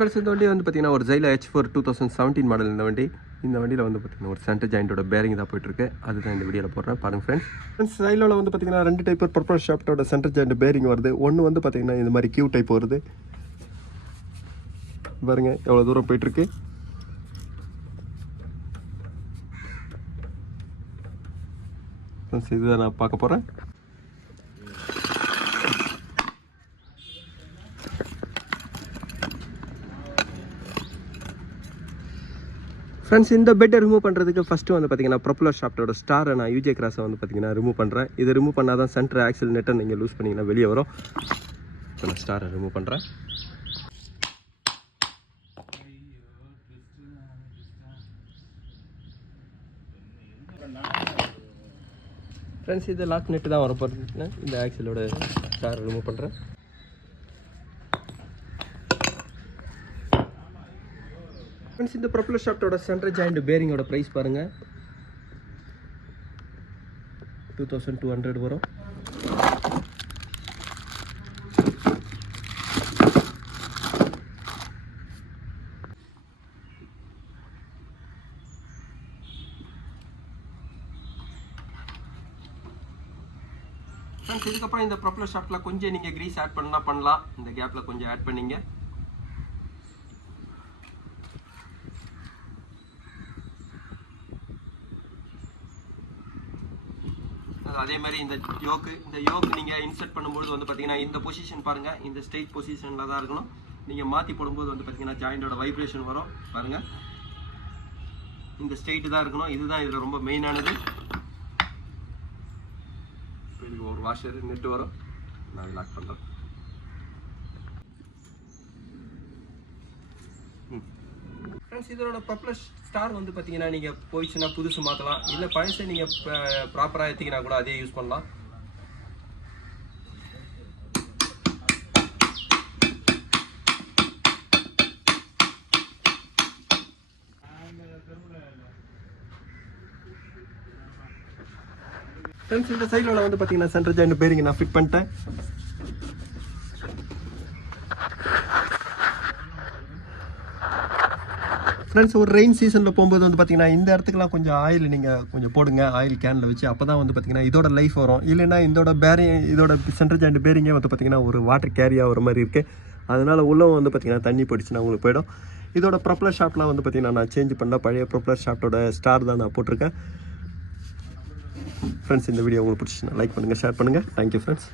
Friends இந்த வண்டி வந்து பார்த்தீங்கன்னா ஒரு ஜைலா H4 2017 மாடல் இந்த வண்டியில் வந்து பார்த்தீங்கன்னா ஒரு சென்டர் ஜாயிண்டோட பேரிங் தான் போயிட்டுருக்கு. அதுதான் இந்த வீடியோவில் போடுறேன் பாருங்கள் ஃப்ரெண்ட்ஸ். ஜைலோவில் வந்து பார்த்தீங்கன்னா 2 டைப் ப்ரொப்பலர் ஷாஃப்ட்டோட சென்டர் ஜாயிண்ட் பேரிங் வருது. ஒன்று வந்து பார்த்தீங்கன்னா இந்த மாதிரி கியூ டைப் வருது. பாருங்கள் எவ்வளோ தூரம் போயிட்டுருக்கு. ஃப்ரெண்ட்ஸ் இதுதான் நான் பார்க்க போகிறேன். ஃப்ரெண்ட்ஸ் இந்த பெட்டை ரிமூவ் பண்ணுறதுக்கு ஃபஸ்ட்டு வந்து பார்த்தீங்கன்னா ப்ரொப்பலர் ஷாஃப்ட்டோட ஸ்டாரை நான் யூஜே கிராஸை வந்து பார்த்தீங்கன்னா ரிமூவ் பண்ணுறேன். இதை ரிமூவ் பண்ணால் தான் சென்டர் ஆக்சில் நெட்டை நீங்கள் லூஸ் பண்ணிங்கன்னா வெளியே வரும். இப்போ நான் ஸ்டாரை ரிமூவ் பண்ணுறேன். ஃப்ரெண்ட்ஸ் இது லாக் நெட்டு தான் வர போகிறதுனா இந்த ஆக்சிலோட ஸ்டாரை ரிமூவ் பண்ணுறேன். ஃப்ரெண்ட்ஸ் இந்த ப்ரொப்பலர் ஷாஃப்ட்டோட சென்டர் ஜாயிண்ட் பேரிங்கோட ப்ரைஸ் பாருங்கள் 2200 வரும். ஃப்ரெண்ட்ஸ் இதுக்கப்புறம் இந்த ப்ரொப்பலர் ஷாஃப்ட்டில் கொஞ்சம் நீங்கள் கிரீஸ் ஆட் பண்ணலாம். இந்த கேப்பில் கொஞ்சம் ஆட் பண்ணிங்க. அதே மாதிரி இந்த யோக்கு நீங்கள் இன்சர்ட் பண்ணும்போது வந்து பார்த்தீங்கன்னா இந்த பொசிஷன் பாருங்கள், இந்த ஸ்ட்ரெயிட் பொசிஷனில் தான் இருக்கணும். நீங்கள் மாற்றி போடும்போது வந்து பார்த்தீங்கன்னா ஜாயிண்டோட வைப்ரேஷன் வரும் பாருங்கள். இந்த ஸ்ட்ரெயிட்டு தான் இருக்கணும். இதுதான் இதில் ரொம்ப மெயினானது. இதுக்கு ஒரு வாஷர் நெட்டு வரும். நான் லாக் பண்ணுறேன். ஃப்ரெண்ட்ஸ் இதோட ப்ரொப்பலர் ஸ்டார் வந்து பார்த்தீங்கன்னா நீங்கள் போயிடுச்சுன்னா புதுசு மாற்றலாம், இல்லை பழசை நீங்கள் ப்ராப்பராக எடுத்திங்கன்னா கூட அதே யூஸ் பண்ணலாம். ஃப்ரெண்ட்ஸ் இந்த சைடில் வந்து பார்த்தீங்கன்னா சென்டர் ஜாயிண்ட் பேரிங் நான் ஃபிட் பண்ணிட்டேன். ஃப்ரெண்ட்ஸ் ஒரு ரெயின் சீசனில் போகும்போது வந்து பார்த்தீங்கன்னா இந்த இடத்துக்குலாம் கொஞ்சம் ஆயில் நீங்கள் கொஞ்சம் போடுங்க, ஆயில் கேனில் வச்சு. அப்போ தான் வந்து பார்த்தீங்கன்னா இதோட லைஃப் வரும். இல்லைன்னா இதோட சென்டர் ஜாயிண்ட் பேரிங்கே வந்து பார்த்தீங்கன்னா ஒரு வாட்டர் கேரியாக ஒரு மாதிரி இருக்குது. அதனால் உள்ளவும் வந்து பார்த்தீங்கன்னா தண்ணி போயிடுச்சுன்னா உங்களுக்கு போயிடும். இதோட ப்ரொப்பலர் ஷாஃப்ட்லாம் வந்து பார்த்தீங்கன்னா நான் சேஞ்ச் பண்ணல. பழைய ப்ரொப்பலர் ஷாஃப்ட்டோட ஸ்டார் தான் நான் போட்டிருக்கேன். ஃப்ரெண்ட்ஸ் இந்த வீடியோ உங்களுக்கு பிடிச்சிச்சுன்னா லைக் பண்ணுங்கள், ஷேர் பண்ணுங்கள். Thank you friends.